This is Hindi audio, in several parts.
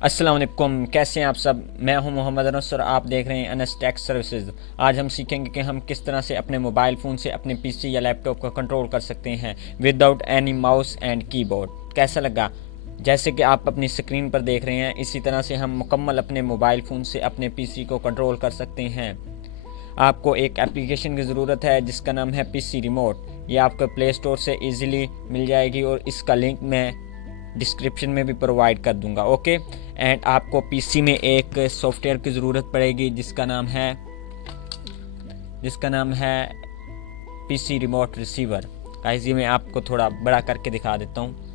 अस्सलाम वालेकुम, कैसे हैं आप सब। मैं हूं मोहम्मद अनस और आप देख रहे हैं अनस टेक सर्विसेज। आज हम सीखेंगे कि हम किस तरह से अपने मोबाइल फ़ोन से अपने पीसी या लैपटॉप को कंट्रोल कर सकते हैं without any mouse and keyboard. कैसा लगा? जैसे कि आप अपनी स्क्रीन पर देख रहे हैं, इसी तरह से हम मुकम्मल अपने मोबाइल फ़ोन से अपने पीसी को कंट्रोल कर सकते हैं। आपको एक एप्लीकेशन की ज़रूरत है जिसका नाम है पीसी रिमोट। ये आपको प्ले स्टोर से इजीली मिल जाएगी और इसका लिंक मैं डिस्क्रिप्शन में भी प्रोवाइड कर दूंगा। ओके, एंड आपको पीसी में एक सॉफ्टवेयर की ज़रूरत पड़ेगी जिसका नाम है पीसी रिमोट रिसीवर। गाइस, ये मैं आपको थोड़ा बड़ा करके दिखा देता हूँ।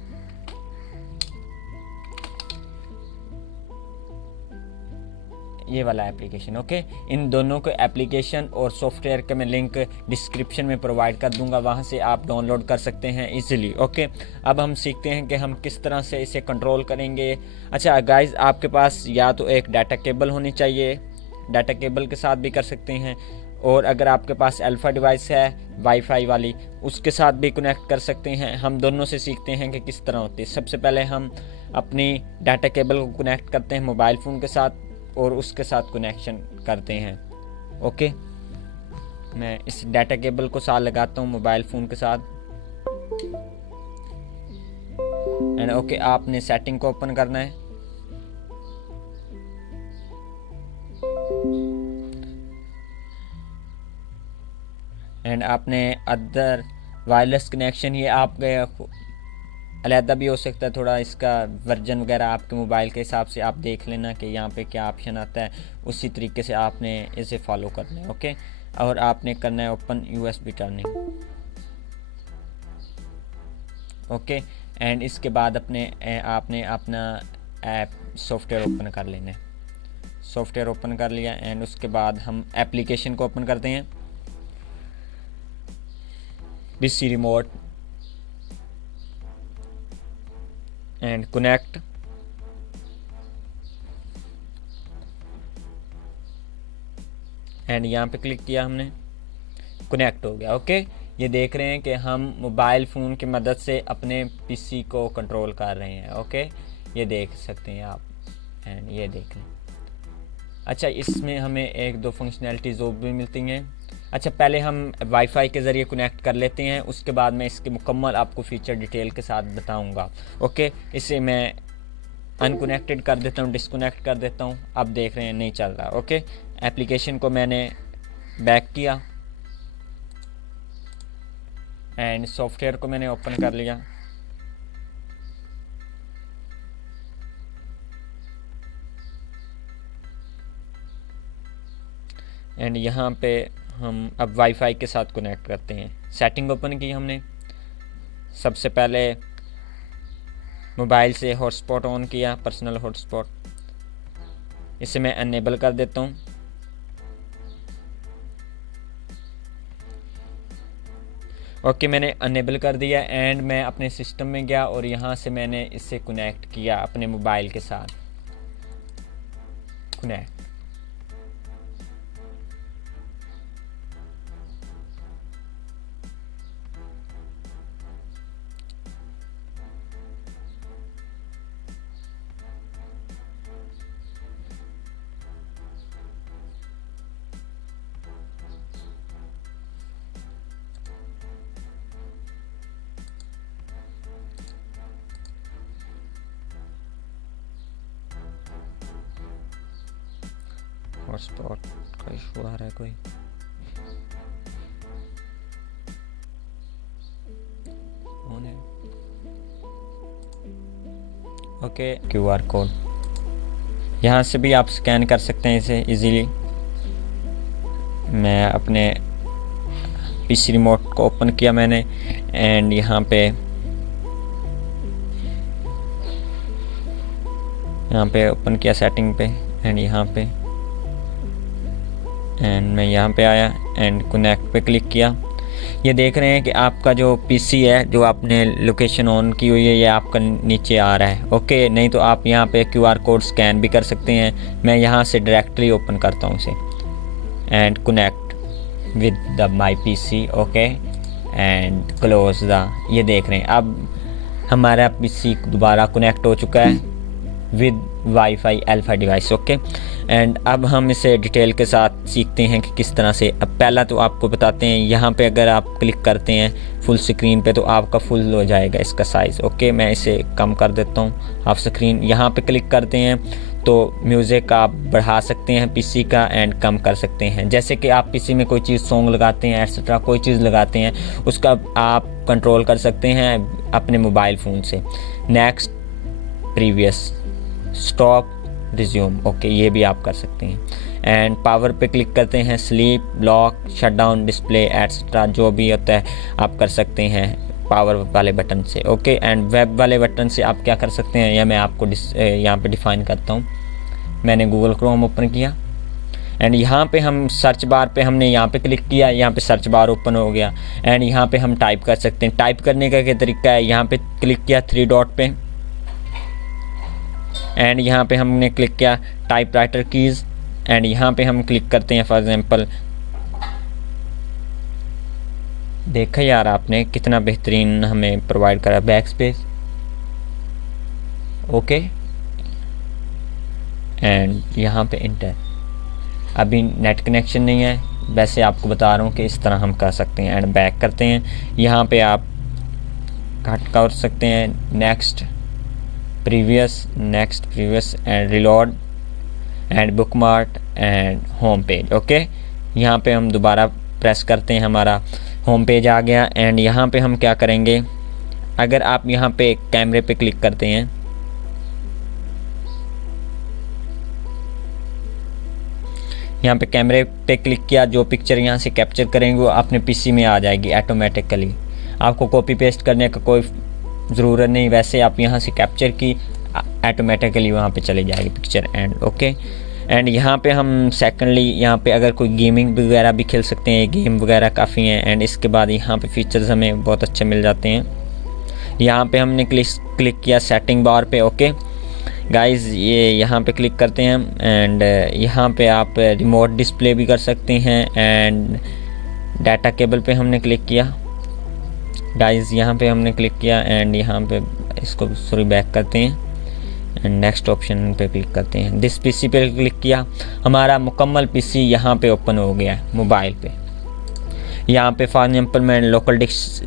ये वाला एप्लीकेशन। ओके, इन दोनों के एप्लीकेशन और सॉफ्टवेयर का मैं लिंक डिस्क्रिप्शन में प्रोवाइड कर दूंगा, वहाँ से आप डाउनलोड कर सकते हैं इजीली। ओके, अब हम सीखते हैं कि हम किस तरह से इसे कंट्रोल करेंगे। अच्छा गाइस, आपके पास या तो एक डाटा केबल होनी चाहिए, डाटा केबल के साथ भी कर सकते हैं, और अगर आपके पास अल्फ़ा डिवाइस है वाईफाई वाली, उसके साथ भी कनेक्ट कर सकते हैं। हम दोनों से सीखते हैं कि किस तरह होती है। सबसे पहले हम अपनी डाटा केबल को कनेक्ट करते हैं मोबाइल फ़ोन के साथ और उसके साथ कनेक्शन करते हैं। ओके, मैं इस डाटा केबल को साथ लगाता हूँ मोबाइल फ़ोन के साथ। एंड ओके, आपने सेटिंग को ओपन करना है। एंड आपने अदर वायरलेस कनेक्शन, ये आप अलहदा भी हो सकता है, थोड़ा इसका वर्जन वगैरह आपके मोबाइल के हिसाब से आप देख लेना कि यहाँ पे क्या ऑप्शन आता है, उसी तरीके से आपने इसे फॉलो करना है। ओके, और आपने करना है open USB turning. Okay, and इसके बाद आपने अपना ऐप सॉफ्टवेयर ओपन कर लेना है। सॉफ्टवेयर ओपन कर लिया एंड उसके बाद हम एप्लीकेशन को ओपन करते हैं, PC remote and connect. And यहाँ पे क्लिक किया हमने, कनेक्ट हो गया। ओके, ये देख रहे हैं कि हम मोबाइल फ़ोन की मदद से अपने पीसी को कंट्रोल कर रहे हैं। ओके, ये देख सकते हैं आप, एंड ये देख लें। अच्छा, इसमें हमें एक दो फंक्शनैलिटीज़ और भी मिलती हैं। अच्छा, पहले हम वाईफाई के ज़रिए कनेक्ट कर लेते हैं, उसके बाद मैं इसके मुकम्मल आपको फ़ीचर डिटेल के साथ बताऊंगा। ओके, इसे मैं अनकनेक्टेड कर देता हूँ, डिस्कनेक्ट कर देता हूँ। अब देख रहे हैं नहीं चल रहा। ओके, एप्लीकेशन को मैंने बैक किया एंड सॉफ्टवेयर को मैंने ओपन कर लिया। एंड यहाँ पे हम अब वाईफाई के साथ कनेक्ट करते हैं। सेटिंग ओपन की हमने। सबसे पहले मोबाइल से हॉटस्पॉट ऑन किया, पर्सनल हॉटस्पॉट। इसे मैं अनेबल कर देता हूँ। ओके, मैंने अनेबल कर दिया एंड मैं अपने सिस्टम में गया और यहाँ से मैंने इसे कनेक्ट किया अपने मोबाइल के साथ। कनेक्ट। हॉटस्पॉट का इशू आ रहा है कोई। ओके, क्यूआर कोड यहाँ से भी आप स्कैन कर सकते हैं इसे इजीली। मैं अपने पीसी रिमोट को ओपन किया मैंने एंड यहाँ पे ओपन किया सेटिंग पे एंड यहाँ पे, एंड मैं यहाँ पे आया एंड कनेक्ट पे क्लिक किया। ये देख रहे हैं कि आपका जो पीसी है, जो आपने लोकेशन ऑन की हुई है, ये आपका नीचे आ रहा है। ओके, नहीं तो आप यहाँ पे क्यूआर कोड स्कैन भी कर सकते हैं। मैं यहाँ से डायरेक्टली ओपन करता हूँ इसे and connect with the my PC. Okay, and close the. ये देख रहे हैं अब हमारा पीसी दोबारा कनेक्ट हो चुका है with wifi alpha device. Okay, and अब हम इसे डिटेल के साथ सीखते हैं कि किस तरह से। अब पहला तो आपको बताते हैं, यहाँ पे अगर आप क्लिक करते हैं फुल स्क्रीन पे तो आपका फुल हो जाएगा इसका साइज़। ओके, मैं इसे कम कर देता हूँ हाफ स्क्रीन। यहाँ पे क्लिक करते हैं तो म्यूज़िक आप बढ़ा सकते हैं पीसी का एंड कम कर सकते हैं। जैसे कि आप पीसी में कोई चीज़ सॉन्ग लगाते हैं एक्सेट्रा, कोई चीज़ लगाते हैं, उसका आप कंट्रोल कर सकते हैं अपने मोबाइल फ़ोन से। Next, previous, stop, resume. Okay, ये भी आप कर सकते हैं। एंड पावर पे क्लिक करते हैं, sleep, lock, shut down display etcetera जो भी होता है आप कर सकते हैं पावर वाले बटन से। ओके, एंड वेब वाले बटन से आप क्या कर सकते हैं, यह मैं आपको यहाँ पे डिफ़ाइन करता हूँ। मैंने गूगल क्रोम ओपन किया एंड यहाँ पे हम सर्च बार पे हमने यहाँ पे क्लिक किया, यहाँ पे सर्च बार ओपन हो गया एंड यहाँ पे हम टाइप कर सकते हैं। टाइप करने का क्या तरीका है, यहाँ पे क्लिक किया 3 डॉट पे एंड यहाँ पे हमने क्लिक किया टाइप राइटर कीज़ एंड यहाँ पे हम क्लिक करते हैं फॉर एग्जांपल, देखा यार आपने कितना बेहतरीन हमें प्रोवाइड करा, बैक स्पेस। ओके, एंड यहाँ पे इंटर। अभी नेट कनेक्शन नहीं है, वैसे आपको बता रहा हूँ कि इस तरह हम कर सकते हैं। एंड बैक करते हैं, यहाँ पे आप कट कर सकते हैं, next, previous, next, previous and reload and bookmark and home page. Okay, यहाँ पे हम दोबारा प्रेस करते हैं, हमारा होम पेज आ गया। एंड यहाँ पे हम क्या करेंगे, अगर आप यहाँ पे कैमरे पे क्लिक करते हैं, यहाँ पे कैमरे पे क्लिक किया, जो पिक्चर यहाँ से कैप्चर करेंगे वो अपने पीसी में आ जाएगी ऑटोमेटिकली। आपको कॉपी पेस्ट करने का कोई ज़रूरत नहीं, वैसे आप यहाँ से कैप्चर की ऑटोमेटिकली वहाँ पे चली जाएगी पिक्चर। एंड ओके, एंड यहाँ पे हम सेकेंडली यहाँ पे अगर कोई गेमिंग वगैरह भी खेल सकते हैं, गेम वगैरह काफ़ी हैं। एंड इसके बाद यहाँ पे फीचर्स हमें बहुत अच्छे मिल जाते हैं। यहाँ पे हमने क्लिक किया सेटिंग बार पे। ओके गाइस, ये यहाँ पे क्लिक करते हैं एंड यहाँ पे आप रिमोट डिस्प्ले भी कर सकते हैं। एंड डाटा केबल पे हमने क्लिक किया गाइस, यहाँ पे हमने क्लिक किया एंड यहाँ पे इसको बैक करते हैं एंड नेक्स्ट ऑप्शन पे क्लिक करते हैं। दिस पीसी पे क्लिक किया, हमारा मुकम्मल पीसी यहाँ पे ओपन हो गया है मोबाइल पे। यहाँ पे फॉर एग्जांपल मैं लोकल टेक्स्ट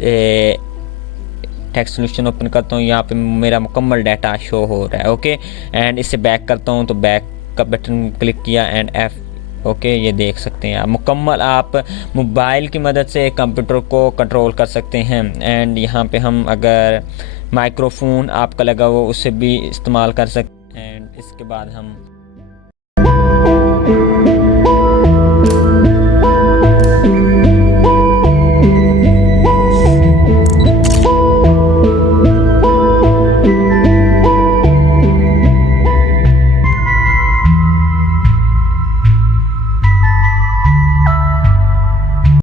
सॉल्यूशन ओपन करता हूँ, यहाँ पे मेरा मुकम्मल डाटा शो हो रहा है। ओके, एंड इसे बैक करता हूँ तो बैक का बटन क्लिक किया एंड F। ओके, ये देख सकते हैं आप मुकम्मल आप मोबाइल की मदद से कंप्यूटर को कंट्रोल कर सकते हैं। एंड यहाँ पे हम अगर माइक्रोफोन आपका लगा हो उसे भी इस्तेमाल कर सकते हैं। एंड इसके बाद हम